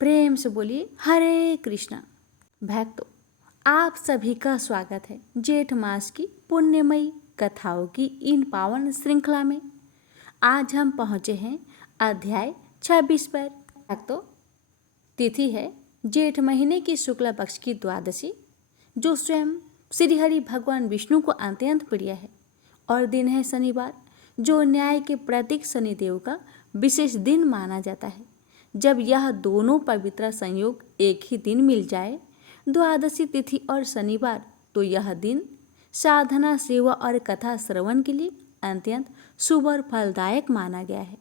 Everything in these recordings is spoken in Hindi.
प्रेम से बोलिए हरे कृष्णा। भक्तों, आप सभी का स्वागत है जेठ मास की पुण्यमयी कथाओं की इन पावन श्रृंखला में। आज हम पहुँचे हैं अध्याय 26 पर। भक्तों, तिथि है जेठ महीने की शुक्ल पक्ष की द्वादशी, जो स्वयं श्री हरि भगवान विष्णु को अत्यंत प्रिय है, और दिन है शनिवार, जो न्याय के प्रतीक शनिदेव का विशेष दिन माना जाता है। जब यह दोनों पवित्र संयोग एक ही दिन मिल जाए, द्वादशी तिथि और शनिवार, तो यह दिन साधना, सेवा और कथा श्रवण के लिए अत्यंत शुभ और फलदायक माना गया है।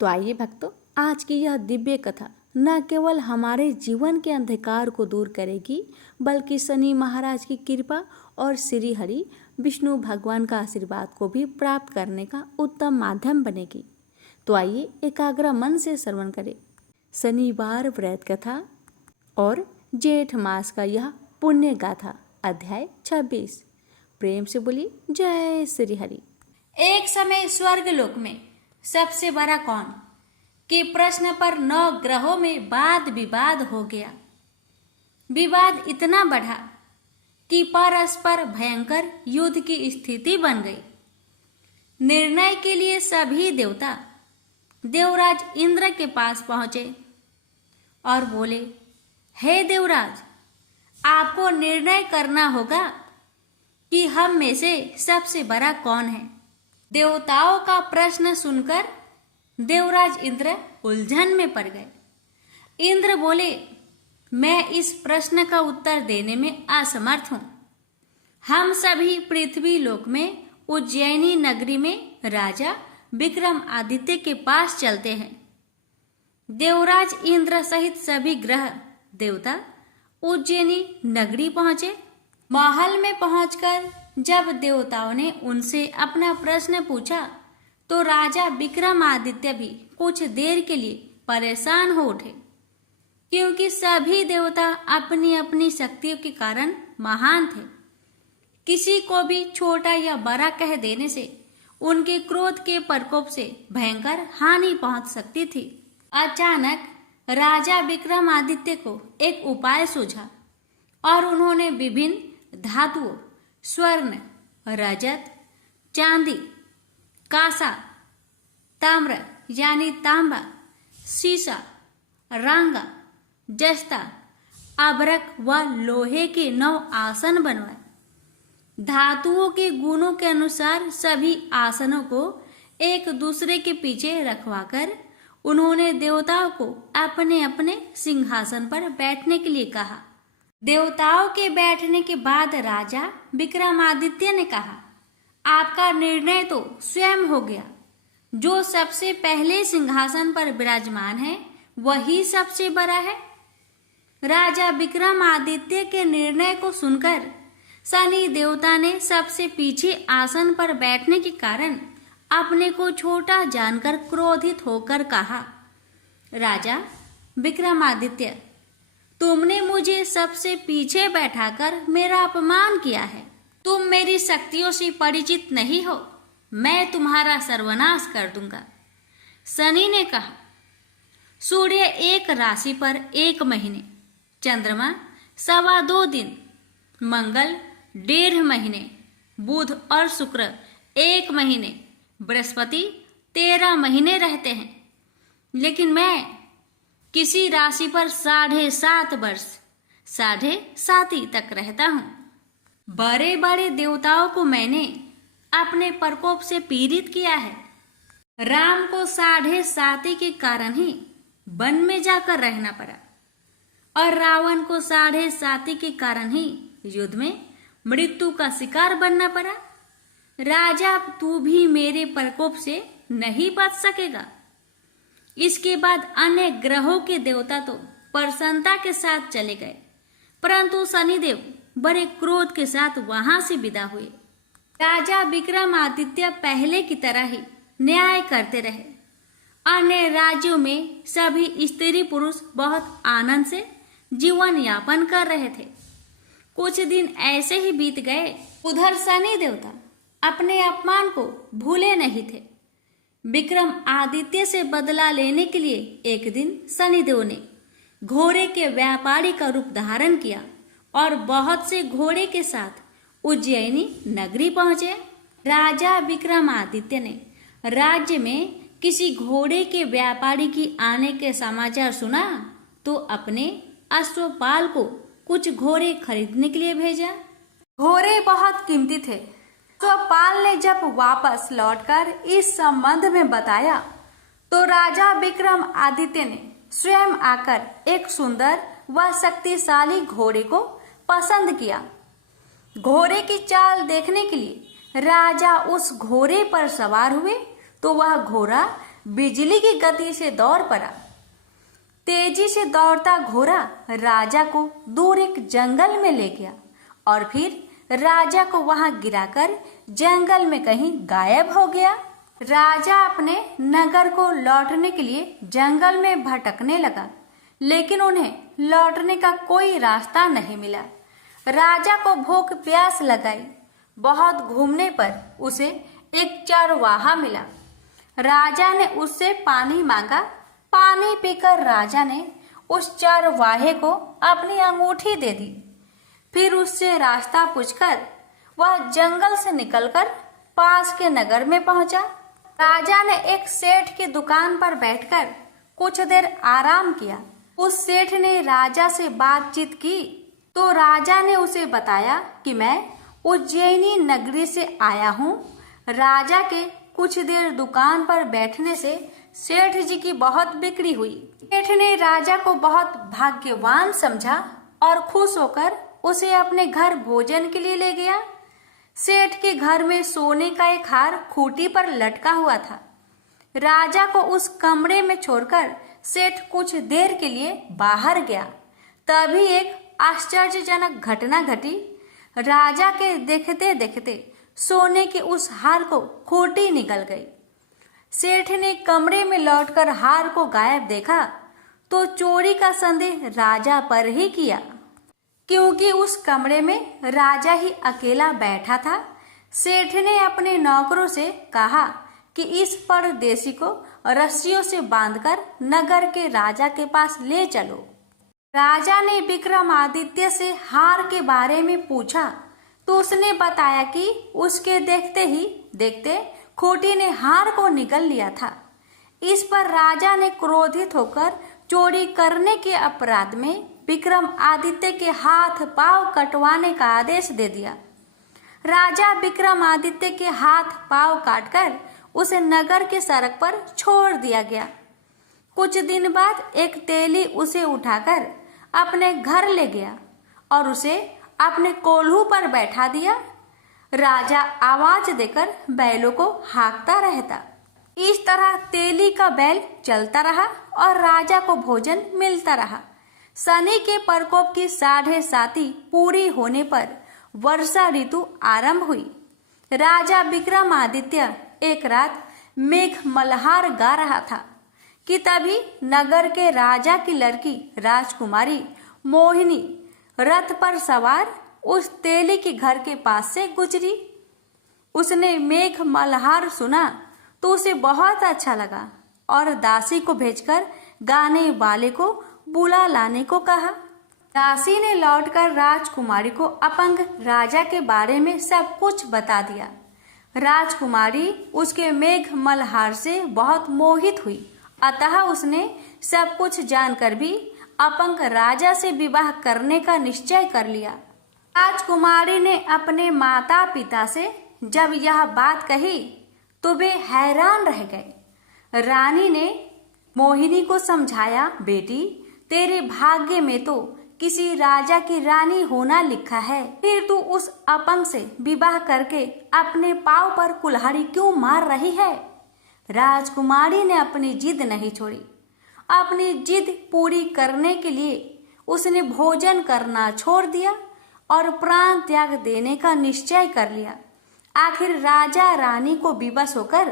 तो आइए भक्तों, आज की यह दिव्य कथा न केवल हमारे जीवन के अंधकार को दूर करेगी, बल्कि शनि महाराज की कृपा और श्री हरि विष्णु भगवान का आशीर्वाद को भी प्राप्त करने का उत्तम माध्यम बनेगी। तो आइए एकाग्र मन से श्रवण करें शनिवार व्रत कथा और जेठ मास का यह पुण्य गाथा अध्याय 26। प्रेम से बोली जय श्री हरि। एक समय स्वर्ग लोक में सबसे बड़ा कौन के प्रश्न पर 9 ग्रहों में वाद विवाद हो गया। विवाद इतना बढ़ा कि परस्पर भयंकर युद्ध की स्थिति बन गई। निर्णय के लिए सभी देवता देवराज इंद्र के पास पहुंचे और बोले, हे देवराज, आपको निर्णय करना होगा कि हम में से सबसे बड़ा कौन है। देवताओं का प्रश्न सुनकर देवराज इंद्र उलझन में पड़ गए। इंद्र बोले, मैं इस प्रश्न का उत्तर देने में असमर्थ हूं। हम सभी पृथ्वी लोक में उज्जैनी नगरी में राजा विक्रमादित्य के पास चलते हैं। देवराज इंद्र सहित सभी ग्रह देवता उज्जैनी नगरी पहुंचे। महल में पहुंचकर जब देवताओं ने उनसे अपना प्रश्न पूछा, तो राजा विक्रमादित्य भी कुछ देर के लिए परेशान हो उठे, क्योंकि सभी देवता अपनी अपनी शक्तियों के कारण महान थे। किसी को भी छोटा या बड़ा कह देने से उनके क्रोध के प्रकोप से भयंकर हानि पहुंच सकती थी। अचानक राजा विक्रमादित्य को एक उपाय सूझा और उन्होंने विभिन्न धातुओं, स्वर्ण, रजत, चांदी, कांसा, ताम्र यानी तांबा, सीसा, रांगा, जस्ता, अभ्रक व लोहे के 9 आसन बनवाए। धातुओं के गुणों के अनुसार सभी आसनों को एक दूसरे के पीछे रखवाकर उन्होंने देवताओं को अपने अपने सिंहासन पर बैठने के लिए कहा। देवताओं के बैठने के बाद राजा विक्रमादित्य ने कहा, आपका निर्णय तो स्वयं हो गया। जो सबसे पहले सिंहासन पर विराजमान है वही सबसे बड़ा है। राजा विक्रमादित्य के निर्णय को सुनकर शनि देवता ने सबसे पीछे आसन पर बैठने के कारण अपने को छोटा जानकर क्रोधित होकर कहा, राजा विक्रमादित्य, तुमने मुझे सबसे पीछे बैठाकर मेरा अपमान किया है। तुम मेरी शक्तियों से परिचित नहीं हो। मैं तुम्हारा सर्वनाश कर दूंगा। शनि ने कहा, सूर्य एक राशि पर 1 महीने, चंद्रमा 2.25 दिन, मंगल 1.5 महीने, बुध और शुक्र 1 महीने, बृहस्पति 13 महीने रहते हैं, लेकिन मैं किसी राशि पर 7.5 वर्ष 7.5 तक रहता हूं। बड़े बड़े देवताओं को मैंने अपने प्रकोप से पीड़ित किया है। राम को 7.5 के कारण ही वन में जाकर रहना पड़ा, और रावण को 7.5 के कारण ही युद्ध में मृत्यु का शिकार बनना पड़ा। राजा, तू भी मेरे प्रकोप से नहीं बच सकेगा। इसके बाद अन्य ग्रहों के देवता तो प्रसन्नता के साथ चले गए, परंतु शनिदेव बड़े क्रोध के साथ वहां से विदा हुए। राजा विक्रमादित्य पहले की तरह ही न्याय करते रहे। अन्य राज्यों में सभी स्त्री पुरुष बहुत आनंद से जीवन यापन कर रहे थे। कुछ दिन ऐसे ही बीत गए। उधर शनि देवता अपने अपमान को भूले नहीं थे। विक्रम आदित्य से बदला लेने के लिए एक दिन शनिदेव ने घोड़े के व्यापारी का रूप धारण किया और बहुत से घोड़े के साथ उज्जैनी नगरी पहुंचे। राजा विक्रमादित्य ने राज्य में किसी घोड़े के व्यापारी की आने के समाचार सुना तो अपने अश्वपाल को कुछ घोड़े खरीदने के लिए भेजा। घोड़े बहुत कीमती थे। अश्वपाल ने जब वापस लौटकर इस संबंध में बताया तो राजा विक्रमादित्य ने स्वयं आकर एक सुंदर व शक्तिशाली घोड़े को पसंद किया। घोड़े की चाल देखने के लिए राजा उस घोड़े पर सवार हुए तो वह घोड़ा बिजली की गति से दौड़ पड़ा। तेजी से दौड़ता घोड़ा राजा को दूर एक जंगल में ले गया और फिर राजा को वहां गिराकर जंगल में कहीं गायब हो गया। राजा अपने नगर को लौटने के लिए जंगल में भटकने लगा, लेकिन उन्हें लौटने का कोई रास्ता नहीं मिला। राजा को भूख प्यास लगाई। बहुत घूमने पर उसे एक चरवाहा मिला। राजा ने उससे पानी मांगा। पानी पीकर राजा ने उस चरवाहे को अपनी अंगूठी दे दी। फिर उससे रास्ता पूछकर वह जंगल से निकलकर पास के नगर में पहुंचा। राजा ने एक सेठ की दुकान पर बैठकर कुछ देर आराम किया। उस सेठ ने राजा से बातचीत की तो राजा ने उसे बताया कि मैं उज्जैनी नगरी से आया हूँ। राजा के कुछ देर दुकान पर बैठने से सेठ जी की बहुत बिक्री हुई। सेठ ने राजा को बहुत भाग्यवान समझा और खुश होकर उसे अपने घर भोजन के लिए ले गया। सेठ के घर में सोने का एक हार खूंटी पर लटका हुआ था। राजा को उस कमरे में छोड़कर सेठ कुछ देर के लिए बाहर गया। तभी एक आश्चर्यजनक घटना घटी। राजा के देखते देखते सोने के उस हार को खूंटी निकल गई। सेठ ने कमरे में लौटकर हार को गायब देखा तो चोरी का संदेह राजा पर ही किया, क्योंकि उस कमरे में राजा ही अकेला बैठा था। सेठ ने अपने नौकरों से कहा कि इस परदेशी को रस्सियों से बांधकर नगर के राजा के पास ले चलो। राजा ने विक्रमादित्य से हार के बारे में पूछा तो उसने बताया कि उसके देखते ही देखते खूंटी ने हार को निगल लिया था। इस पर राजा ने क्रोधित होकर चोरी करने के अपराध में विक्रमादित्य के हाथ पांव कटवाने का आदेश दे दिया। राजा विक्रमादित्य के हाथ पांव काटकर उसे नगर के सड़क पर छोड़ दिया गया। कुछ दिन बाद एक तेली उसे उठाकर अपने घर ले गया और उसे अपने कोल्हू पर बैठा दिया। राजा आवाज देकर बैलों को हाँकता रहता। इस तरह तेली का बैल चलता रहा और राजा को भोजन मिलता रहा। शनि के प्रकोप की 7.5 पूरी होने पर वर्षा ऋतु आरंभ हुई। राजा विक्रमादित्य एक रात मेघ मल्हार गा रहा था कि तभी नगर के राजा की लड़की राजकुमारी मोहिनी रथ पर सवार उस तेली के घर के पास से गुजरी। उसने मेघ मल्हार सुना तो उसे बहुत अच्छा लगा और दासी को भेजकर गाने वाले को बुला लाने को कहा। दासी ने लौटकर राजकुमारी को अपंग राजा के बारे में सब कुछ बता दिया। राजकुमारी उसके मेघ मल्हार से बहुत मोहित हुई, अतः उसने सब कुछ जानकर भी अपंग राजा से विवाह करने का निश्चय कर लिया। राजकुमारी ने अपने माता पिता से जब यह बात कही तो वे हैरान रह गए। रानी ने मोहिनी को समझाया, बेटी तेरे भाग्य में तो किसी राजा की रानी होना लिखा है, फिर तू उस अपंग से विवाह करके अपने पांव पर कुल्हाड़ी क्यों मार रही है। राजकुमारी ने अपनी जिद नहीं छोड़ी। अपनी जिद पूरी करने के लिए उसने भोजन करना छोड़ दिया और प्राण त्याग देने का निश्चय कर लिया। आखिर राजा रानी को विवश होकर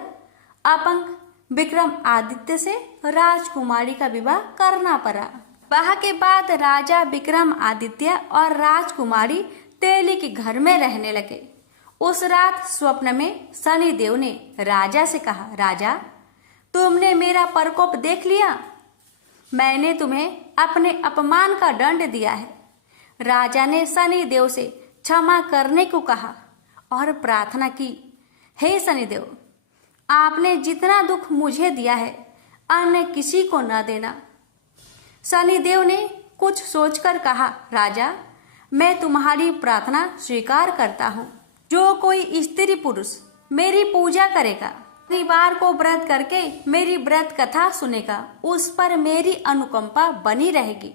अपंग विक्रमादित्य से राजकुमारी का विवाह करना पड़ा। विवाह के बाद राजा विक्रमादित्य और राजकुमारी तेली के घर में रहने लगे। उस रात स्वप्न में शनिदेव ने राजा से कहा, राजा तुमने मेरा प्रकोप देख लिया। मैंने तुम्हें अपने अपमान का दंड दिया है। राजा ने शनिदेव से क्षमा करने को कहा और प्रार्थना की, हे शनिदेव, आपने जितना दुख मुझे दिया है अन्य किसी को न देना। शनिदेव ने कुछ सोचकर कहा, राजा, मैं तुम्हारी प्रार्थना स्वीकार करता हूँ। जो कोई स्त्री पुरुष मेरी पूजा करेगा, शनिवार को व्रत करके मेरी व्रत कथा सुनेगा, उस पर मेरी अनुकंपा बनी रहेगी।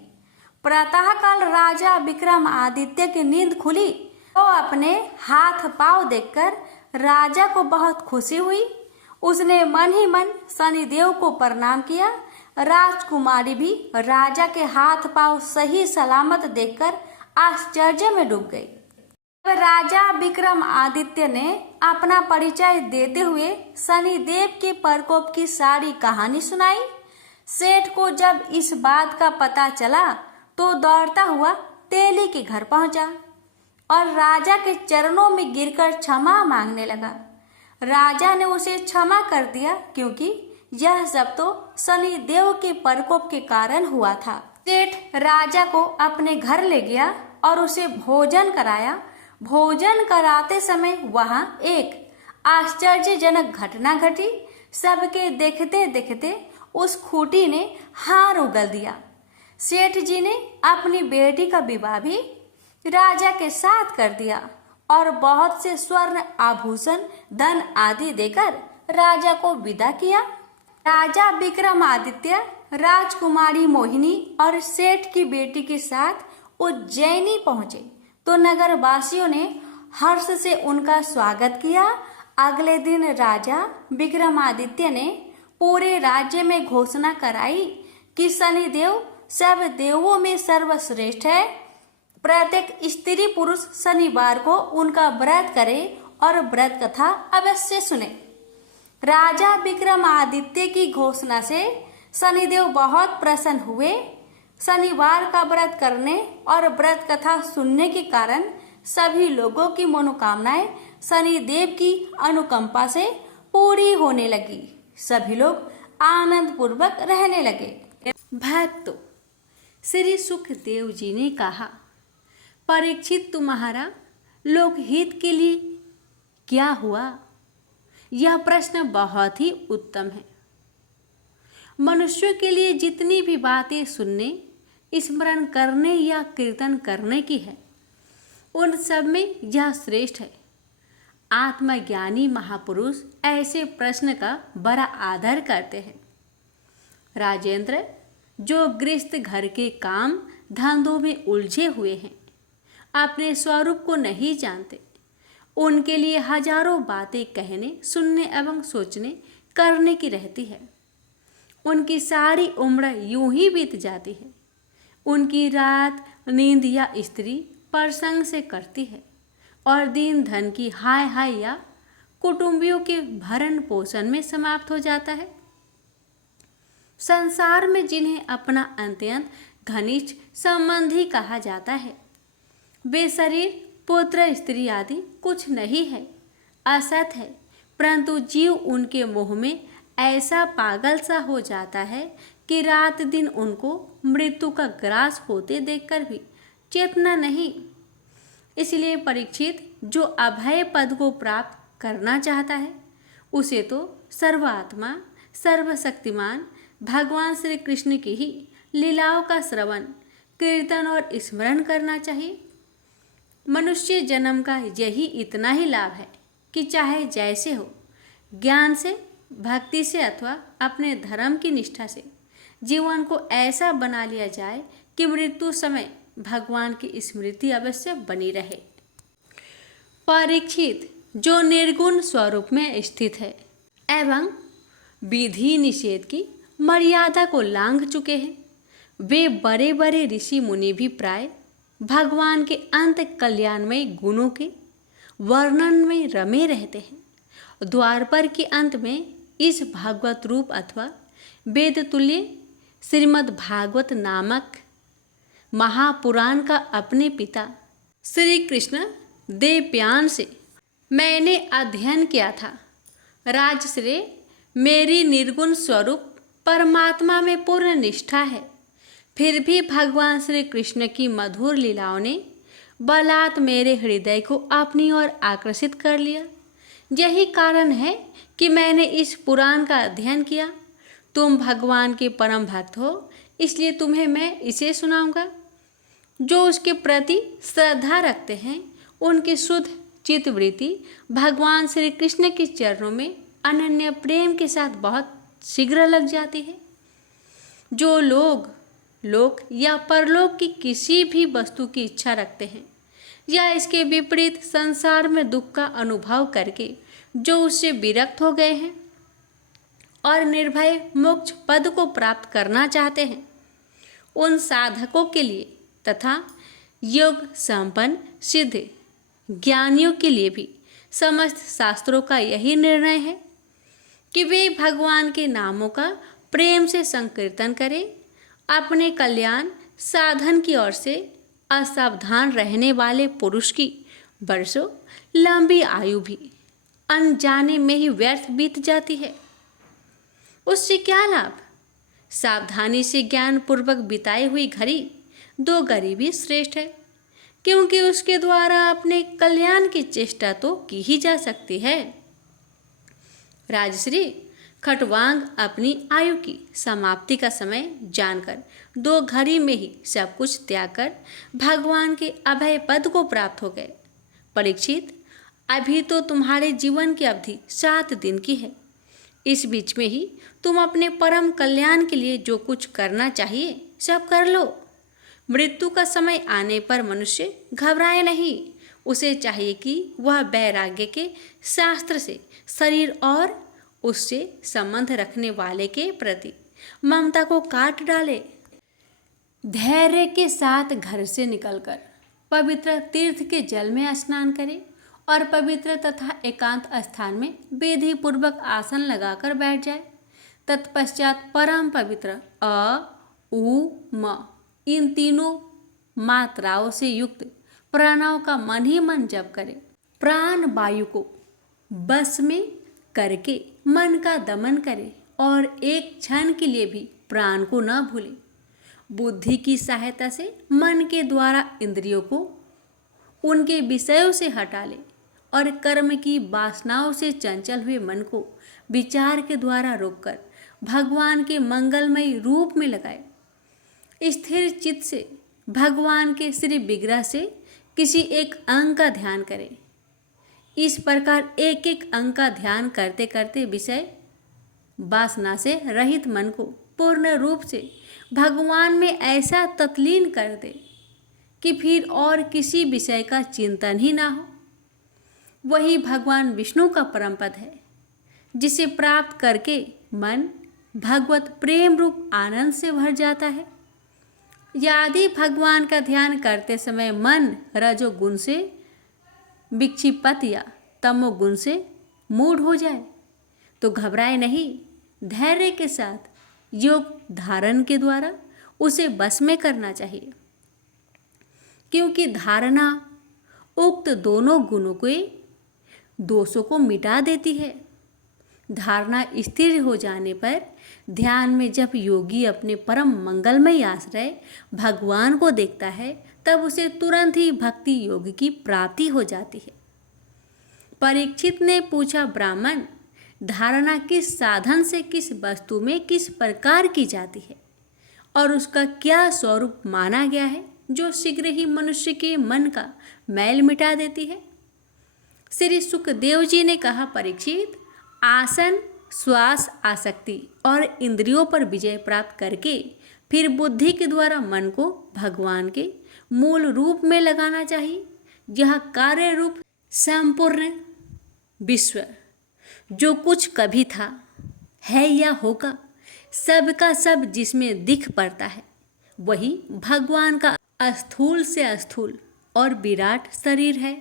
प्रातःकाल राजा विक्रमादित्य की नींद खुली तो अपने हाथ पांव देखकर राजा को बहुत खुशी हुई। उसने मन ही मन शनिदेव को प्रणाम किया। राजकुमारी भी राजा के हाथ पांव सही सलामत देखकर आश्चर्य में डूब गई। राजा विक्रमादित्य ने अपना परिचय देते हुए शनिदेव के प्रकोप की सारी कहानी सुनाई। सेठ को जब इस बात का पता चला तो दौड़ता हुआ तेली के घर पहुंचा और राजा के चरणों में गिरकर क्षमा मांगने लगा। राजा ने उसे क्षमा कर दिया क्योंकि यह सब तो शनिदेव के प्रकोप के कारण हुआ था। सेठ राजा को अपने घर ले गया और उसे भोजन कराया। भोजन कराते समय वहां एक आश्चर्यजनक घटना घटी। सबके देखते देखते उस खूंटी ने हार उगल दिया। सेठ जी ने अपनी बेटी का विवाह भी राजा के साथ कर दिया और बहुत से स्वर्ण आभूषण, धन आदि देकर राजा को विदा किया। राजा विक्रमादित्य राजकुमारी मोहिनी और सेठ की बेटी के साथ उज्जैनी पहुंचे तो नगर वासियों ने हर्ष से उनका स्वागत किया। अगले दिन राजा विक्रमादित्य ने पूरे राज्य में घोषणा कराई कि शनिदेव सब देवों में सर्वश्रेष्ठ है। प्रत्येक स्त्री पुरुष शनिवार को उनका व्रत करे और व्रत कथा अवश्य सुने। राजा विक्रमादित्य की घोषणा से शनिदेव बहुत प्रसन्न हुए। शनिवार का व्रत करने और व्रत कथा सुनने के कारण सभी लोगों की मनोकामनाएं शनिदेव की अनुकंपा से पूरी होने लगी। सभी लोग आनंद पूर्वक रहने लगे। भक्तों, श्री सुखदेव जी ने कहा, परीक्षित तुम्हारा लोकहित के लिए क्या हुआ? यह प्रश्न बहुत ही उत्तम है। मनुष्यों के लिए जितनी भी बातें सुनने, स्मरण करने या कीर्तन करने की है, उन सब में यह श्रेष्ठ है। आत्मज्ञानी महापुरुष ऐसे प्रश्न का बड़ा आदर करते हैं। राजेंद्र, जो गृहस्थ घर के काम धंधों में उलझे हुए हैं, अपने स्वरूप को नहीं जानते, उनके लिए हजारों बातें कहने, सुनने एवं सोचने करने की रहती है। उनकी सारी उम्र यूं ही बीत जाती है। उनकी रात नींद या स्त्री प्रसंग से करती है और दिन धन की हाय हाय या कुटुंबियों के भरण पोषण में समाप्त हो जाता है। संसार में जिन्हें अपना अत्यंत घनिष्ठ संबंधी कहा जाता है, वे शरीर, पुत्र, स्त्री आदि कुछ नहीं है, असत है, परंतु जीव उनके मोह में ऐसा पागल सा हो जाता है कि रात दिन उनको मृत्यु का ग्रास होते देखकर भी चेतना नहीं। इसलिए परीक्षित, जो अभय पद को प्राप्त करना चाहता है, उसे तो सर्वात्मा, सर्वशक्तिमान भगवान श्री कृष्ण की ही लीलाओं का श्रवण, कीर्तन और स्मरण करना चाहिए। मनुष्य जन्म का यही इतना ही लाभ है कि चाहे जैसे हो, ज्ञान से, भक्ति से अथवा अपने धर्म की निष्ठा से जीवन को ऐसा बना लिया जाए कि मृत्यु समय भगवान की स्मृति अवश्य बनी रहे। परीक्षित, जो निर्गुण स्वरूप में स्थित है एवं विधि निषेध की मर्यादा को लांघ चुके हैं, वे बड़े बड़े ऋषि मुनि भी प्राय भगवान के अंत कल्याणमय गुणों के वर्णन में रमे रहते हैं। द्वापर के अंत में इस भागवत रूप अथवा वेद तुल्य श्रीमद् भागवत नामक महापुराण का अपने पिता श्री कृष्ण देवयान से मैंने अध्ययन किया था। राजश्रेय मेरी निर्गुण स्वरूप परमात्मा में पूर्ण निष्ठा है। फिर भी भगवान श्री कृष्ण की मधुर लीलाओं ने बलात् मेरे हृदय को अपनी ओर आकर्षित कर लिया। यही कारण है कि मैंने इस पुराण का अध्ययन किया। तुम भगवान के परम भक्त हो, इसलिए तुम्हें मैं इसे सुनाऊंगा। जो उसके प्रति श्रद्धा रखते हैं, उनकी शुद्ध चित्तवृत्ति भगवान श्री कृष्ण के चरणों में अनन्य प्रेम के साथ बहुत शीघ्र लग जाती है। जो लोग लोक या परलोक की किसी भी वस्तु की इच्छा रखते हैं या इसके विपरीत संसार में दुख का अनुभव करके जो उससे विरक्त हो गए हैं और निर्भय मोक्ष पद को प्राप्त करना चाहते हैं, उन साधकों के लिए तथा योग संपन्न सिद्ध ज्ञानियों के लिए भी समस्त शास्त्रों का यही निर्णय है कि वे भगवान के नामों का प्रेम से संकीर्तन करें। अपने कल्याण साधन की ओर से असावधान रहने वाले पुरुष की वर्षों लंबी आयु भी अनजाने में ही व्यर्थ बीत जाती है। उससे क्या लाभ? सावधानी से ज्ञान पूर्वक बिताई हुई घड़ी दो गरीबी श्रेष्ठ है, क्योंकि उसके द्वारा अपने कल्याण की चेष्टा तो की ही जा सकती है। राजश्री खटवांग अपनी आयु की समाप्ति का समय जानकर दो घड़ी में ही सब कुछ त्याग कर भगवान के अभय पद को प्राप्त हो गए। परीक्षित, अभी तो तुम्हारे जीवन की अवधि 7 दिन की है। इस बीच में ही तुम अपने परम कल्याण के लिए जो कुछ करना चाहिए सब कर लो। मृत्यु का समय आने पर मनुष्य घबराए नहीं। उसे चाहिए कि वह वैराग्य के शास्त्र से शरीर और उससे संबंध रखने वाले के प्रति ममता को काट डाले। धैर्य के साथ घर से निकलकर पवित्र तीर्थ के जल में स्नान करे और पवित्र तथा एकांत स्थान में विधि पूर्वक आसन लगाकर बैठ जाए। तत्पश्चात परम पवित्र अ, उ, म इन तीनों मात्राओं से युक्त प्राणों का मन ही मन जप करे। प्राण वायु को बस में करके मन का दमन करे और एक क्षण के लिए भी प्राण को न भूले। बुद्धि की सहायता से मन के द्वारा इंद्रियों को उनके विषयों से हटा ले और कर्म की वासनाओं से चंचल हुए मन को विचार के द्वारा रोककर भगवान के मंगलमय रूप में लगाए। स्थिर चित्त से भगवान के श्री विग्रह से किसी एक अंग का ध्यान करें। इस प्रकार एक एक अंग का ध्यान करते करते विषय वासना से रहित मन को पूर्ण रूप से भगवान में ऐसा तत्लीन कर दे कि फिर और किसी विषय का चिंतन ही ना हो। वही भगवान विष्णु का परम पद है, जिसे प्राप्त करके मन भगवत प्रेम रूप आनंद से भर जाता है। यदि भगवान का ध्यान करते समय मन रजोगुण से विक्षिप्त या तमोगुण से मूढ़ हो जाए तो घबराए नहीं। धैर्य के साथ योग धारण के द्वारा उसे बस में करना चाहिए, क्योंकि धारणा उक्त दोनों गुणों के दोषों को मिटा देती है। धारणा स्थिर हो जाने पर ध्यान में जब योगी अपने परम मंगलमय आश्रय भगवान को देखता है, तब उसे तुरंत ही भक्ति योग की प्राप्ति हो जाती है। परीक्षित ने पूछा, ब्राह्मण, धारणा किस साधन से किस वस्तु में किस प्रकार की जाती है और उसका क्या स्वरूप माना गया है जो शीघ्र ही मनुष्य के मन का मैल मिटा देती है? श्री सुखदेव जी ने कहा, परीक्षित, आसन, श्वास, आसक्ति और इंद्रियों पर विजय प्राप्त करके फिर बुद्धि के द्वारा मन को भगवान के मूल रूप में लगाना चाहिए। यह कार्य रूप संपूर्ण विश्व जो कुछ कभी था, है या होगा, सब का सब जिसमें दिख पड़ता है, वही भगवान का स्थूल से स्थूल और विराट शरीर है।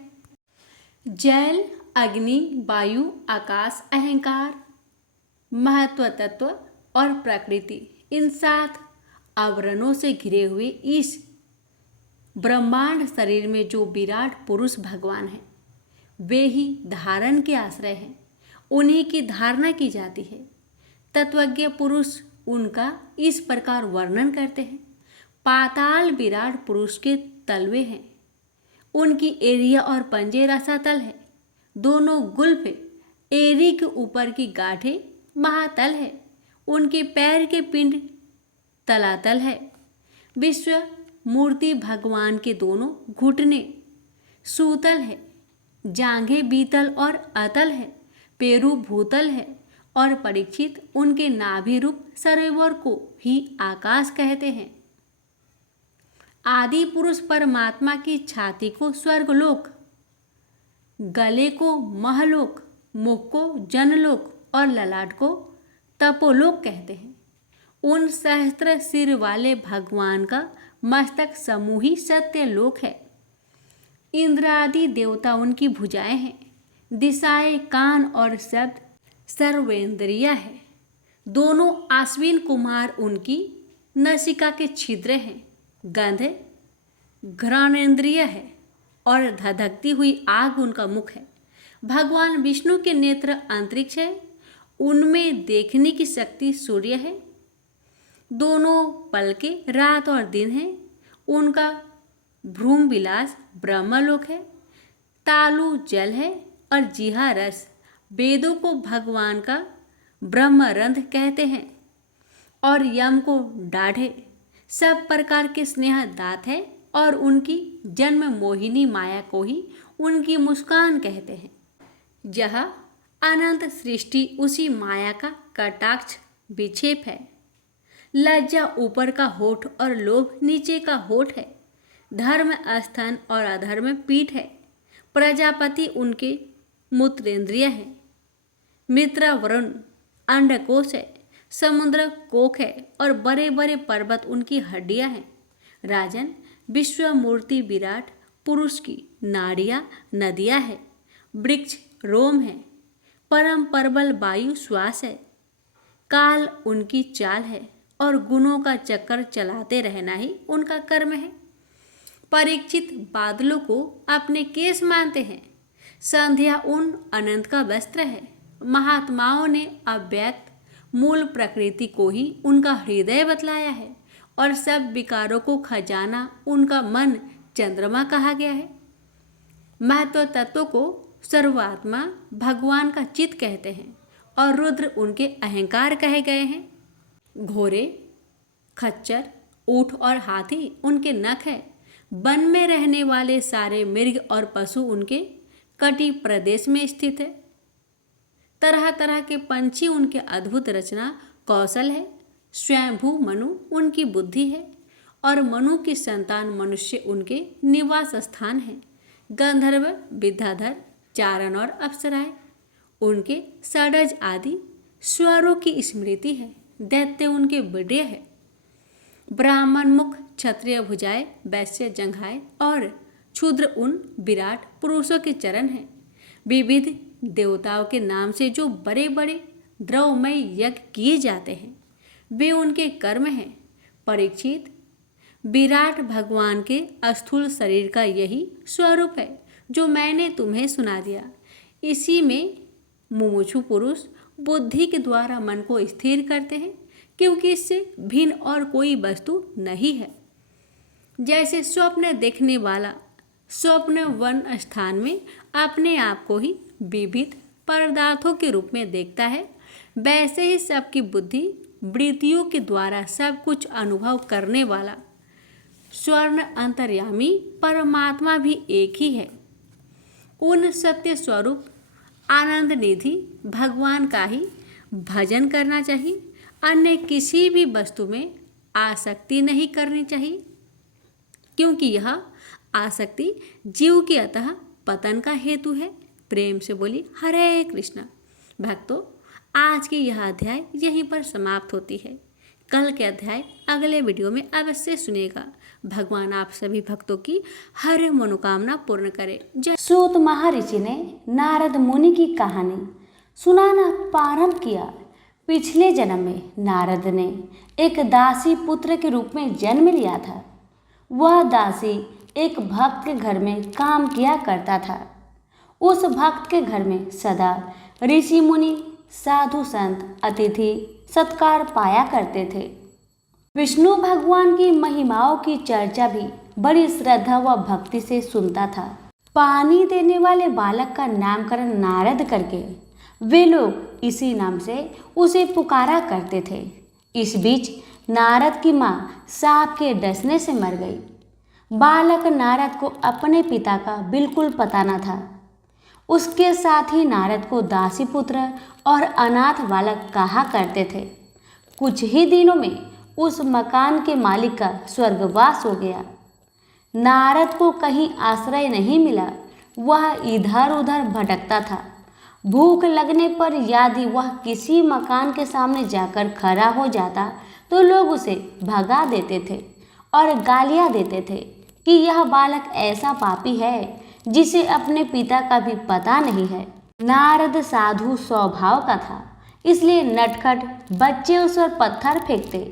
जल, अग्नि, वायु, आकाश, अहंकार, महत्व तत्व और प्रकृति, इन 7 आवरणों से घिरे हुए इस ब्रह्मांड शरीर में जो विराट पुरुष भगवान हैं, वे ही धारण के आश्रय हैं। उन्हीं की धारणा की जाती है। तत्वज्ञ पुरुष उनका इस प्रकार वर्णन करते हैं। पाताल विराट पुरुष के तलवे हैं, उनकी एरिया और पंजे रसातल है। दोनों गुल्फ एरी के ऊपर की गांठें महातल है, उनके पैर के पिंड तलातल है। विश्व मूर्ति भगवान के दोनों घुटने सूतल है, जांघें बीतल और अतल है, पेरू भूतल है। और परीक्षित उनके नाभि रूप सरोवर को ही आकाश कहते हैं। आदि पुरुष परमात्मा की छाती को स्वर्गलोक, गले को महलोक, मुख को जनलोक और ललाट को तपोलोक कहते हैं। उन सहस्त्र सिर वाले भगवान का मस्तक समूह ही सत्यलोक है। इंद्र आदि देवता उनकी भुजाएं हैं, दिशाएं कान और शब्द सर्वेंद्रिय है। दोनों आश्विन कुमार उनकी नसिका के छिद्र हैं, गंध घ्राणेन्द्रिय है और धधकती हुई आग उनका मुख है। भगवान विष्णु के नेत्र अंतरिक्ष है, उनमें देखने की शक्ति सूर्य है। दोनों पलके रात और दिन है, उनका भ्रूम विलास ब्रह्मलोक है। तालु जल है और जीहा रस। वेदों को भगवान का ब्रह्मरंध्र कहते हैं और यम को डाढ़े। सब प्रकार के स्नेह दात है और उनकी जन्म मोहिनी माया को ही उनकी मुस्कान कहते हैं। जहाँ अनंत सृष्टि उसी माया का कटाक्ष विक्षेप है। लज्जा ऊपर का होठ और लोभ नीचे का होठ है। धर्म स्तन और अधर्म पीठ है। प्रजापति उनके मूत्रेंद्रिय है। मित्र वरुण अंडकोश है। समुद्र कोख है और बड़े बड़े पर्वत उनकी हड्डियां हैं। राजन विश्व मूर्ति विराट पुरुष की नाड़ियाँ नदियाँ है। वृक्ष रोम है, परम प्रबल वायु श्वास है। काल उनकी चाल है और गुणों का चक्कर चलाते रहना ही उनका कर्म है। परीक्षित बादलों को अपने केस मानते हैं। संध्या उन अनंत का वस्त्र है। महात्माओं ने अव्यक्त मूल प्रकृति को ही उनका हृदय बतलाया है और सब विकारों को खजाना उनका मन चंद्रमा कहा गया है। महत्व तत्व को सर्वात्मा भगवान का चित्त कहते हैं और रुद्र उनके अहंकार कहे गए हैं। घोड़े खच्चर ऊंट और हाथी उनके नख है। वन में रहने वाले सारे मृग और पशु उनके कटी प्रदेश में स्थित है। तरह तरह के पंछी उनके अद्भुत रचना कौशल है। स्वयंभू मनु उनकी बुद्धि है और मनु की संतान मनुष्य उनके निवास स्थान है। गंधर्व विद्याधर चारण और अप्सराएं उनके षडज आदि स्वरों की स्मृति है। दैत्य उनके विडय है। ब्राह्मण मुख क्षत्रिय भुजाएं वैश्य जंघाएं और क्षुद्र उन विराट पुरुषों के चरण हैं। विविध देवताओं के नाम से जो बड़े बड़े द्रवमय यज्ञ किए जाते हैं वे उनके कर्म हैं। परीक्षित विराट भगवान के स्थूल शरीर का यही स्वरूप है जो मैंने तुम्हें सुना दिया। इसी में मुमुक्षु पुरुष बुद्धि के द्वारा मन को स्थिर करते हैं क्योंकि इससे भिन्न और कोई वस्तु नहीं है। जैसे स्वप्न देखने वाला स्वप्न वन स्थान में अपने आप को ही विविध पदार्थों के रूप में देखता है, वैसे ही सबकी बुद्धि वृत्तियों के द्वारा सब कुछ अनुभव करने वाला स्वर्ण अंतर्यामी परमात्मा भी एक ही है। उन सत्य स्वरूप आनंद निधि भगवान का ही भजन करना चाहिए। अन्य किसी भी वस्तु में आसक्ति नहीं करनी चाहिए क्योंकि यह आसक्ति जीव के अतः पतन का हेतु है। प्रेम से बोली हरे कृष्णा। भक्तों, आज की यह अध्याय यहीं पर समाप्त होती है। कल के अध्याय अगले वीडियो में अवश्य सुनेगा। भगवान आप सभी भक्तों की हर मनोकामना पूर्ण करे। जय। सूत महर्षि ने नारद मुनि की कहानी सुनाना प्रारंभ किया। पिछले जन्म में नारद ने एक दासी पुत्र के रूप में जन्म लिया था। वह दासी एक भक्त के घर में काम किया करता था। उस भक्त के घर में सदा ऋषि मुनि साधु संत अतिथि सत्कार पाया करते थे। विष्णु भगवान की महिमाओं की चर्चा भी बड़ी श्रद्धा व भक्ति से सुनता था। पानी देने वाले बालक का नामकरण नारद करके वे लोग इसी नाम से उसे पुकारा करते थे। इस बीच नारद की माँ सांप के डसने से मर गई। बालक नारद को अपने पिता का बिल्कुल पता न था। उसके साथ ही नारद को दासी पुत्र और अनाथ बालक कहा करते थे। कुछ ही दिनों में उस मकान के मालिक का स्वर्गवास हो गया। नारद को कहीं आश्रय नहीं मिला। वह इधर उधर भटकता था। भूख लगने पर यदि वह किसी मकान के सामने जाकर खड़ा हो जाता तो लोग उसे भगा देते थे और गालियां देते थे कि यह बालक ऐसा पापी है जिसे अपने पिता का भी पता नहीं है। नारद साधु स्वभाव का था, इसलिए नटखट बच्चे उस पर पत्थर फेंकते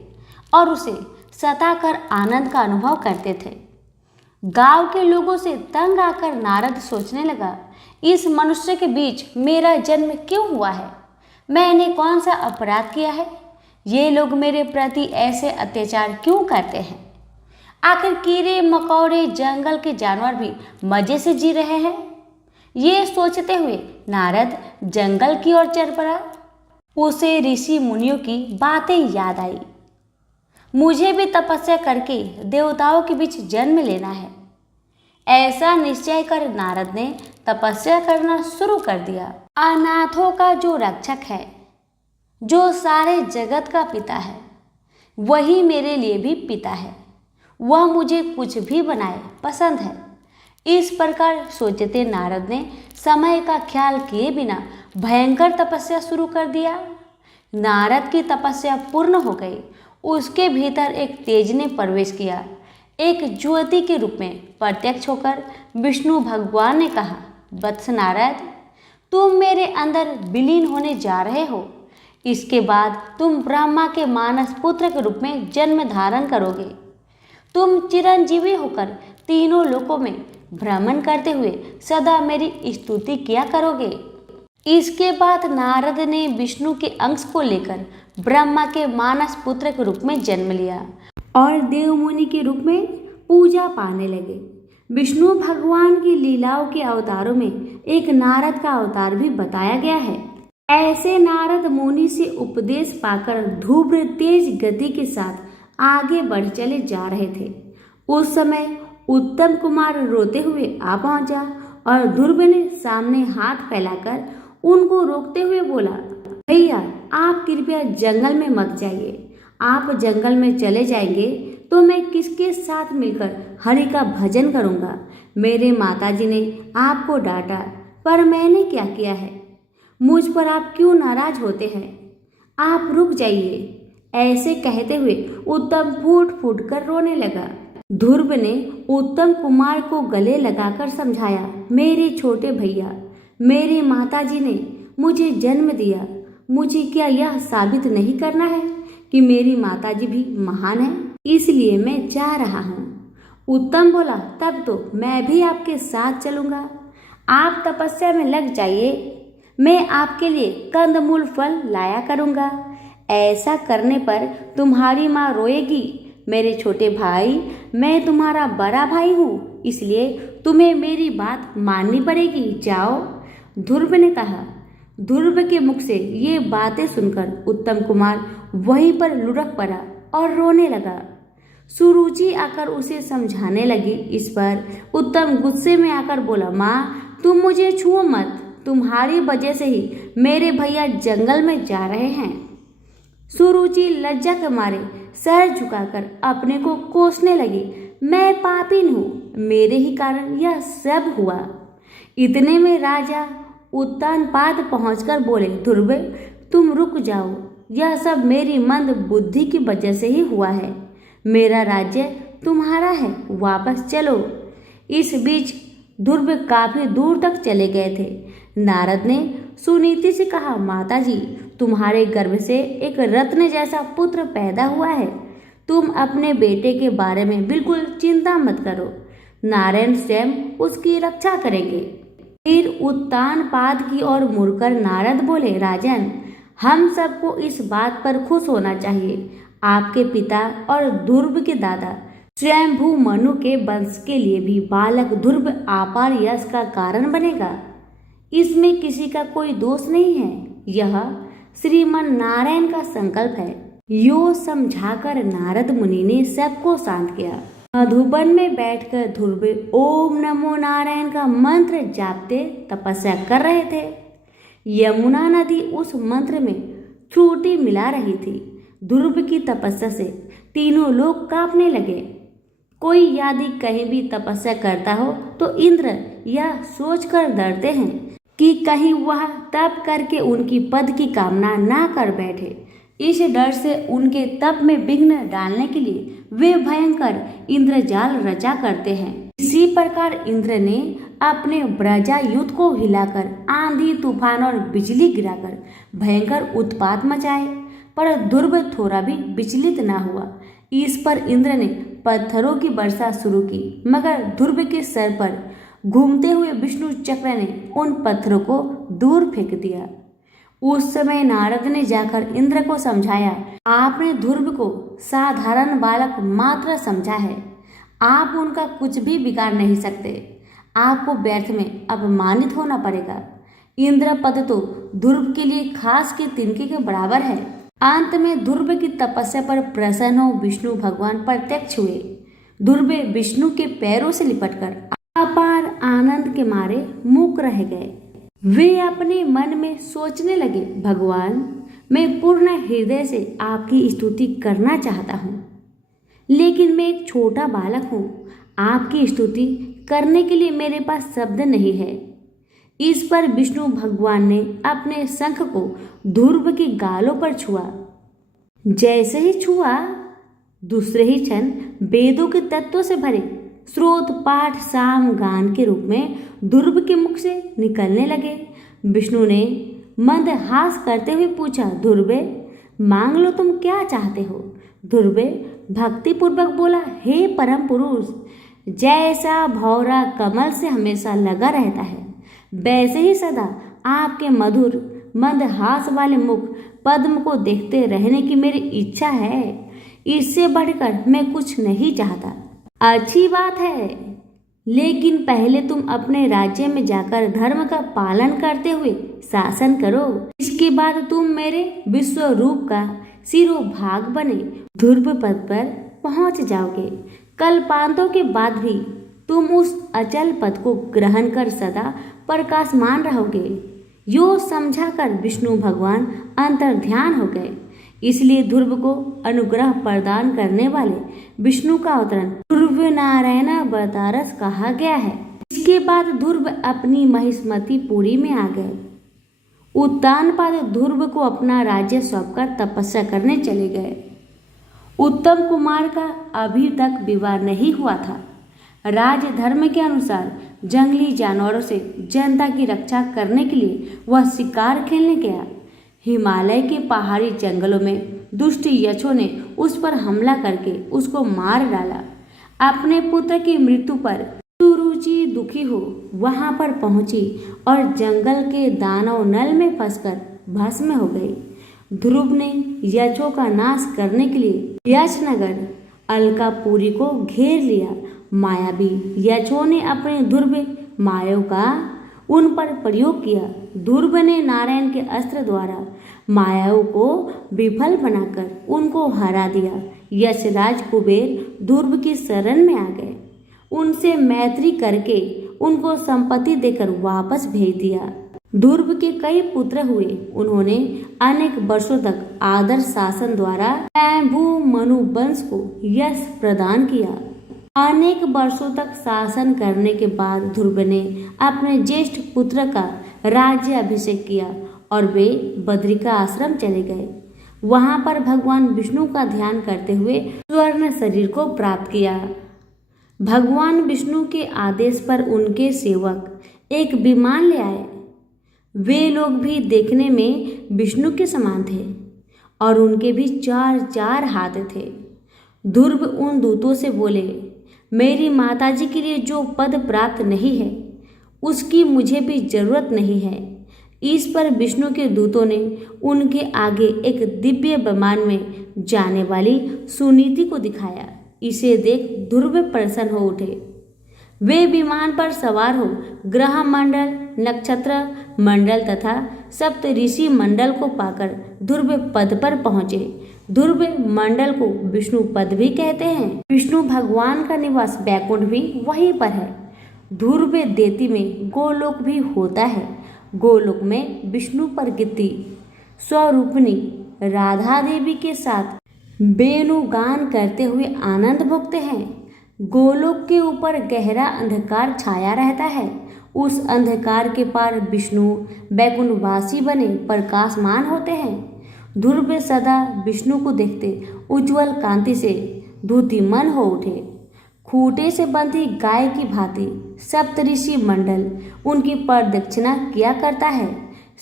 और उसे सताकर आनंद का अनुभव करते थे। गांव के लोगों से तंग आकर नारद सोचने लगा, इस मनुष्य के बीच मेरा जन्म क्यों हुआ है? मैंने कौन सा अपराध किया है? ये लोग मेरे प्रति ऐसे अत्याचार क्यों करते हैं? आखिर कीड़े मकोड़े जंगल के जानवर भी मजे से जी रहे हैं। ये सोचते हुए नारद जंगल की ओर चल पड़ा। उसे ऋषि मुनियों की बातें याद आई। मुझे भी तपस्या करके देवताओं के बीच जन्म लेना है। ऐसा निश्चय कर नारद ने तपस्या करना शुरू कर दिया। अनाथों का जो रक्षक है, जो सारे जगत का पिता है, वही मेरे लिए भी पिता है। वह मुझे कुछ भी बनाए पसंद है। इस प्रकार सोचते नारद ने समय का ख्याल किए बिना भयंकर तपस्या शुरू कर दिया। नारद की तपस्या पूर्ण हो गई। उसके भीतर एक तेज ने प्रवेश किया। एक ज्योति के रूप में प्रत्यक्ष होकर विष्णु भगवान ने कहा, वत्स नारद, तुम मेरे अंदर विलीन होने जा रहे हो। इसके बाद तुम ब्रह्मा के मानस पुत्र के रूप में जन्म धारण करोगे। तुम चिरंजीवी होकर तीनों लोकों में भ्रमण करते हुए सदा मेरी स्तुति किया करोगे। इसके बाद नारद ने विष्णु के अंश को लेकर ब्रह्मा के मानस पुत्र के रूप में जन्म लिया और देवमुनि के रूप में पूजा पाने लगे। विष्णु भगवान की लीलाओं के अवतारों में एक नारद का अवतार भी बताया गया है। ऐसे नारद मुनि से उपदेश पाकर ध्रुव तेज गति के साथ आगे बढ़ चले जा रहे थे। उस समय उत्तम कुमार रोते हुए आ पहुंचा और ध्रुव ने सामने हाथ फैलाकर उनको रोकते हुए बोला, भैया आप कृपया जंगल में मत जाइए। आप जंगल में चले जाएंगे तो मैं किसके साथ मिलकर हरि का भजन करूंगा? मेरे माताजी ने आपको डांटा, पर मैंने क्या किया है? मुझ पर आप क्यों नाराज होते हैं? आप रुक जाइए। ऐसे कहते हुए उत्तम फूट फूट कर रोने लगा। ध्रुव ने उत्तम कुमार को गले लगाकर समझाया, मेरे छोटे भैया, मेरी माताजी ने मुझे जन्म दिया। मुझे क्या यह साबित नहीं करना है कि मेरी माताजी भी महान है? इसलिए मैं जा रहा हूँ। उत्तम बोला, तब तो मैं भी आपके साथ चलूँगा। आप तपस्या में लग जाइए। मैं आपके लिए कंदमूल फल लाया करूँगा। ऐसा करने पर तुम्हारी माँ रोएगी। मेरे छोटे भाई, मैं तुम्हारा बड़ा भाई हूँ, इसलिए तुम्हें मेरी बात माननी पड़ेगी। जाओ। ध्रुव ने कहा। ध्रुव के मुख से ये बातें सुनकर उत्तम कुमार वहीं पर लुढ़क पड़ा और रोने लगा। सुरुचि आकर उसे समझाने लगी। इस पर उत्तम गुस्से में आकर बोला, माँ तुम मुझे छुओ मत। तुम्हारी वजह से ही मेरे भैया जंगल में जा रहे हैं। सुरुचि लज्जा के मारे सर झुकाकर अपने को कोसने लगी, मैं पापीन हूँ, मेरे ही कारण यह सब हुआ। इतने में राजा उत्तानपाद पहुंचकर बोले, ध्रुव तुम रुक जाओ, यह सब मेरी मंद बुद्धि की वजह से ही हुआ है। मेरा राज्य तुम्हारा है, वापस चलो। इस बीच ध्रुव काफी दूर तक चले गए थे। नारद ने सुनीति से कहा, माताजी तुम्हारे गर्भ से एक रत्न जैसा पुत्र पैदा हुआ है। तुम अपने बेटे के बारे में बिल्कुल चिंता मत करो, नारायण स्वयं उसकी रक्षा करेंगे। फिर उत्तानपाद की ओर मुड़कर नारद बोले, राजन हम सबको इस बात पर खुश होना चाहिए। आपके पिता और ध्रुव के दादा स्वयंभू मनु के वंश के लिए भी बालक ध्रुव अपार यश का कारण बनेगा। इसमें किसी का कोई दोष नहीं है। यह श्रीमन नारायण का संकल्प है। यो समझाकर नारद मुनि ने सबको शांत किया। मधुबन में बैठकर ध्रुव ओम नमो नारायण का मंत्र जापते तपस्या कर रहे थे। यमुना नदी उस मंत्र में छूटी मिला रही थी। ध्रुव की तपस्या से तीनों लोग कांपने लगे। कोई यदि कहीं भी तपस्या करता हो तो इंद्र यह सोचकर डरते हैं कि कहीं वह तप करके उनकी पद की कामना ना कर बैठे। इस डर से उनके तप में विघ्न डालने के लिए वे भयंकर इंद्रजाल रचा करते हैं। इसी प्रकार इंद्र ने अपने ब्रजायुध को हिलाकर आंधी तूफान और बिजली गिराकर भयंकर उत्पात मचाए, पर ध्रुव थोड़ा भी विचलित न हुआ। इस पर इंद्र ने पत्थरों की वर्षा शुरू की, मगर ध्रुव के सर पर घूमते हुए विष्णु चक्र ने उन पत्थरों को दूर फेंक दिया। उस समय नारद ने जाकर इंद्र को समझाया, आपने ध्रुव को साधारण बालक मात्र समझा है। आप उनका कुछ भी बिगाड़ नहीं सकते। आपको व्यर्थ में अपमानित होना पड़ेगा। इंद्र पद तो ध्रुव के लिए खास के तिनके के बराबर है। अंत में ध्रुव की तपस्या पर प्रसन्न हो विष्णु भगवान प्रत्यक्ष हुए। ध्रुव विष्णु के पैरों से लिपटकर अपार आनंद के मारे मूक रह गए। वे अपने मन में सोचने लगे, भगवान, मैं पूर्ण हृदय से आपकी स्तुति करना चाहता हूँ, लेकिन मैं एक छोटा बालक हूँ। आपकी स्तुति करने के लिए मेरे पास शब्द नहीं है। इस पर विष्णु भगवान ने अपने शंख को ध्रुव की गालों पर छुआ। जैसे ही छुआ, दूसरे ही क्षण वेदों के तत्वों से भरे स्रोत पाठ साम गान के रूप में ध्रुव के मुख से निकलने लगे। विष्णु ने मंद हास करते हुए पूछा, ध्रुव, मांग लो, तुम क्या चाहते हो? ध्रुव भक्ति पूर्वक बोला, हे परम पुरुष, जैसा भौरा कमल से हमेशा लगा रहता है, वैसे ही सदा आपके मधुर मंद हास वाले मुख पद्म को देखते रहने की मेरी इच्छा है। इससे बढ़कर मैं कुछ नहीं चाहता। अच्छी बात है, लेकिन पहले तुम अपने राज्य में जाकर धर्म का पालन करते हुए शासन करो। इसके बाद तुम मेरे विश्व रूप का शिरोभाग बने ध्रुव पद पर पहुंच जाओगे। कल्पांतों के बाद भी तुम उस अचल पद को ग्रहण कर सदा प्रकाशमान रहोगे। यो समझाकर विष्णु भगवान अंतर्ध्यान हो गए। इसलिए ध्रुव को अनुग्रह प्रदान करने वाले विष्णु का अवतरण ध्रुव नारायण अवतारस कहा गया है। इसके बाद ध्रुव अपनी महिष्मती पुरी में आ गए। उत्तानपाद ध्रुव को अपना राज्य सौंपकर तपस्या करने चले गए। उत्तम कुमार का अभी तक विवाह नहीं हुआ था। राज धर्म के अनुसार जंगली जानवरों से जनता की रक्षा करने के लिए वह शिकार खेलने गया। हिमालय के पहाड़ी जंगलों में दुष्ट यक्षों ने उस पर हमला करके उसको मार डाला। अपने पुत्र की मृत्यु पर सुरुचि दुखी हो वहां पर पहुंची और जंगल के दानव नल में फंसकर भस्म हो गई। ध्रुव ने यक्षों का नाश करने के लिए यक्षनगर अलकापुरी को घेर लिया। मायावी यक्षों ने अपने ध्रुव मायों का उन पर प्रयोग किया। ध्रुव ने नारायण के अस्त्र द्वारा मायाओं को विफल बनाकर उनको हरा दिया। यशराज कुबेर ध्रुव की शरण में आ गए। उनसे मैत्री करके उनको संपत्ति देकर वापस भेज दिया। ध्रुव के कई पुत्र हुए। उन्होंने अनेक वर्षों तक आदर शासन द्वारा स्वयंभू मनु वंश को यश प्रदान किया। अनेक वर्षों तक शासन करने के बाद ध्रुव ने अपने ज्येष्ठ पुत्र का राज्य अभिषेक किया और वे बद्रिका आश्रम चले गए। वहां पर भगवान विष्णु का ध्यान करते हुए स्वर्ण शरीर को प्राप्त किया। भगवान विष्णु के आदेश पर उनके सेवक एक विमान ले आए। वे लोग भी देखने में विष्णु के समान थे और उनके भी 4 हाथ थे। ध्रुव उन दूतों से बोले, मेरी माताजी के लिए जो पद प्राप्त नहीं है उसकी मुझे भी जरूरत नहीं है। इस पर विष्णु के दूतों ने उनके आगे एक दिव्य विमान में जाने वाली सुनीति को दिखाया। इसे देख ध्रुव प्रसन्न हो उठे। वे विमान पर सवार हो ग्रह मंडल, नक्षत्र मंडल तथा सप्त ऋषि मंडल को पाकर ध्रुव पद पर पहुंचे। ध्रुव मंडल को विष्णु पद भी कहते हैं। विष्णु भगवान का निवास बैकुंठ भी वहीं पर है। ध्रुव देती में गोलोक भी होता है। गोलोक में विष्णु प्रकृति स्वरूपिणी राधा देवी के साथ वेणुगान करते हुए आनंद भोगते हैं। गोलोक के ऊपर गहरा अंधकार छाया रहता है। उस अंधकार के पार विष्णु बैकुंठवासी बने प्रकाशमान होते हैं। ध्रुव सदा विष्णु को देखते उज्ज्वल कांति से धूतिमन हो उठे। खूंटे से बंधी गाय की भांति सप्तऋषि मंडल उनकी प्रदक्षिणा किया करता है।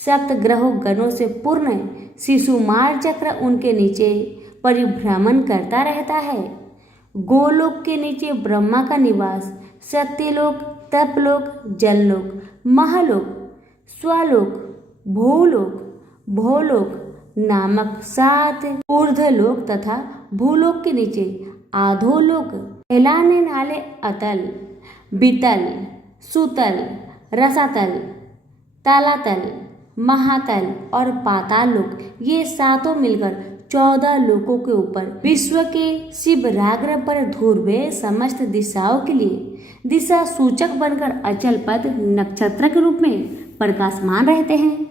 सप्त ग्रहों गणों से पूर्ण शिशुमार चक्र उनके नीचे परिभ्रमण करता रहता है। गोलोक के नीचे ब्रह्मा का निवास, सत्यलोक, तपलोक, जललोक, महलोक, स्वलोक, भूलोक, भोलोक नामक 7 ऊर्ध्वलोक तथा भूलोक के नीचे आधोलोक फैलाने वाले अतल, बीतल, सुतल, रसातल, तलातल, महातल और पाताल लोक, ये 7 मिलकर 14 लोकों के ऊपर विश्व के शिवराग्र पर ध्रुव समस्त दिशाओं के लिए दिशा सूचक बनकर अचल पद नक्षत्र के रूप में प्रकाशमान रहते हैं।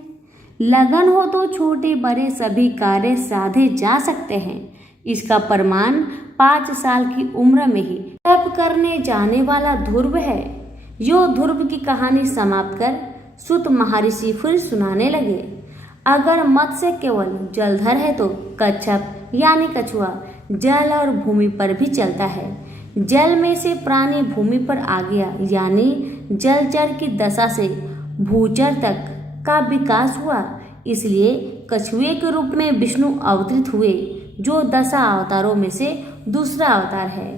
लगन हो तो छोटे बड़े सभी कार्य साधे जा सकते हैं। इसका प्रमाण 5 साल की उम्र में ही तप करने जाने वाला ध्रुव है। यो ध्रुव की कहानी समाप्त कर सुत महर्षि फिर सुनाने लगे। अगर मत्स्य केवल जलधर है तो कच्छप यानी कछुआ जल और भूमि पर भी चलता है। जल में से प्राणी भूमि पर आ गया यानी जलचर की दशा से भूचर तक का विकास हुआ। इसलिए कछुए के रूप में विष्णु अवतरित हुए, जो 10 अवतारों में से दूसरा अवतार है।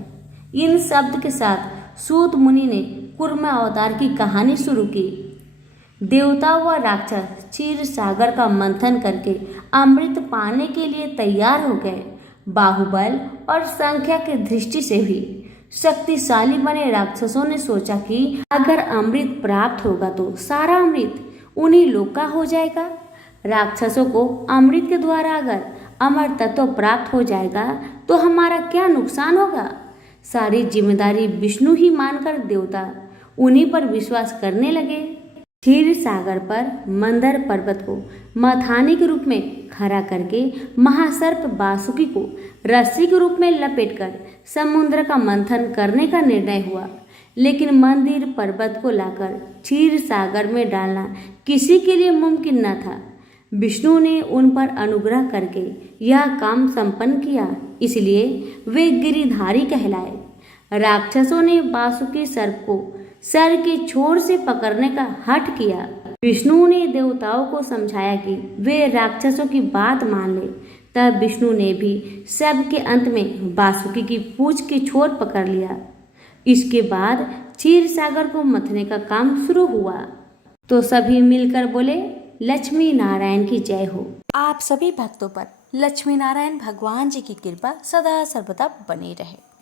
इन शब्द के साथ सूत मुनि ने कूर्म अवतार की कहानी शुरू की। देवता व राक्षस क्षीर सागर का मंथन करके अमृत पाने के लिए तैयार हो गए। बाहुबल और संख्या की दृष्टि से भी शक्तिशाली बने राक्षसों ने सोचा कि अगर अमृत प्राप्त होगा तो सारा अमृत उन्हीं लोग का हो जाएगा। राक्षसों को अमृत के द्वारा अगर अमर तत्व प्राप्त हो जाएगा तो हमारा क्या नुकसान होगा। सारी जिम्मेदारी विष्णु ही मानकर देवता उन्हीं पर विश्वास करने लगे। क्षीर सागर पर मंदर पर्वत को मथाने के रूप में खड़ा करके महासर्प वासुकी को रस्सी के रूप में लपेटकर समुद्र का मंथन करने का निर्णय हुआ। लेकिन मंदिर पर्वत को लाकर क्षीर सागर में डालना किसी के लिए मुमकिन न था। विष्णु ने उन पर अनुग्रह करके यह काम संपन्न किया, इसलिए वे गिरिधारी कहलाए। राक्षसों ने वासुकी सर्प को सर के छोर से पकड़ने का हठ किया। विष्णु ने देवताओं को समझाया कि वे राक्षसों की बात मान ले। तब विष्णु ने भी सबके अंत में वासुकी की पूंछ के छोर पकड़ लिया। इसके बाद क्षीर सागर को मथने का काम शुरू हुआ। तो सभी मिलकर बोले, लक्ष्मी नारायण की जय हो। आप सभी भक्तों पर लक्ष्मी नारायण भगवान जी की कृपा सदा सर्वदा बनी रहे।